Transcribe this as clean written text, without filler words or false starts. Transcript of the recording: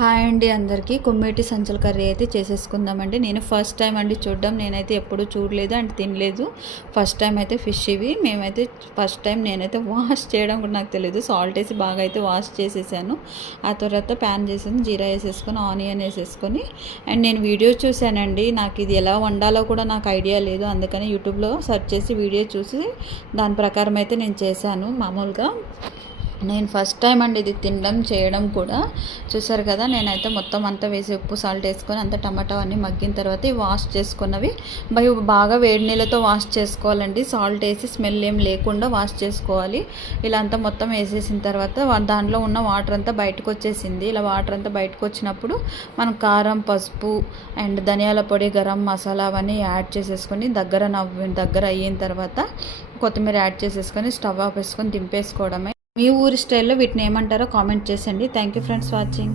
Hi అండి అందరికీ కొమ్మేటి సంచల curry అయితే చేసేసుకుందామండి. నేను ఫస్ట్ టైం అండి చూడడం. నేనైతే ఎప్పుడూ చూడలేదు అండ్ తినలేదు. ఫస్ట్ టైం అయితే ఫిష్ ఇవి మేమైతే ఫస్ట్ టైం నేనైతే వాష్ చేయడం కూడా నాకు తెలియదు. సాల్ట్ వేసి బాగా అయితే వాష్ చేసేసాను. ఆ తర్వాత ప్యాన్ చేసాను, జీరా వేసేసుకొని ఆనియన్ వేసేసుకొని అండ్ నేను వీడియో చూశానండి. నాకు ఇది ఎలా వండాలో కూడా నాకు ఐడియా లేదు. అందుకని యూట్యూబ్లో సెర్చ్ చేసి వీడియో చూసి దాని ప్రకారం అయితే నేను చేశాను. మామూలుగా నేను ఫస్ట్ టైం అండి ఇది తినడం చేయడం కూడా. చూసారు కదా, నేనైతే మొత్తం అంతా వేసి ఉప్పు సాల్ట్ వేసుకొని అంత టమాటా అన్నీ మగ్గిన తర్వాత ఇవి వాష్ చేసుకున్నవి బాగా వేడి నీళ్ళతో వాష్ చేసుకోవాలండి. సాల్ట్ వేసి స్మెల్ ఏం లేకుండా వాష్ చేసుకోవాలి. ఇలా అంతా మొత్తం వేసేసిన తర్వాత దాంట్లో ఉన్న వాటర్ అంతా బయటకు వచ్చేసింది. ఇలా వాటర్ అంతా బయటకు వచ్చినప్పుడు మనం కారం, పసుపు అండ్ ధనియాల పొడి, గరం మసాలా అవన్నీ యాడ్ చేసేసుకొని దగ్గర అయిన తర్వాత కొత్తిమీర యాడ్ చేసేసుకొని స్టవ్ ఆఫ్ వేసుకొని దింపేసుకోవడమే. మీ ఊరి స్టైల్లో వీటిని ఏమంటారో కామెంట్ చేసండి. Thank you friends watching.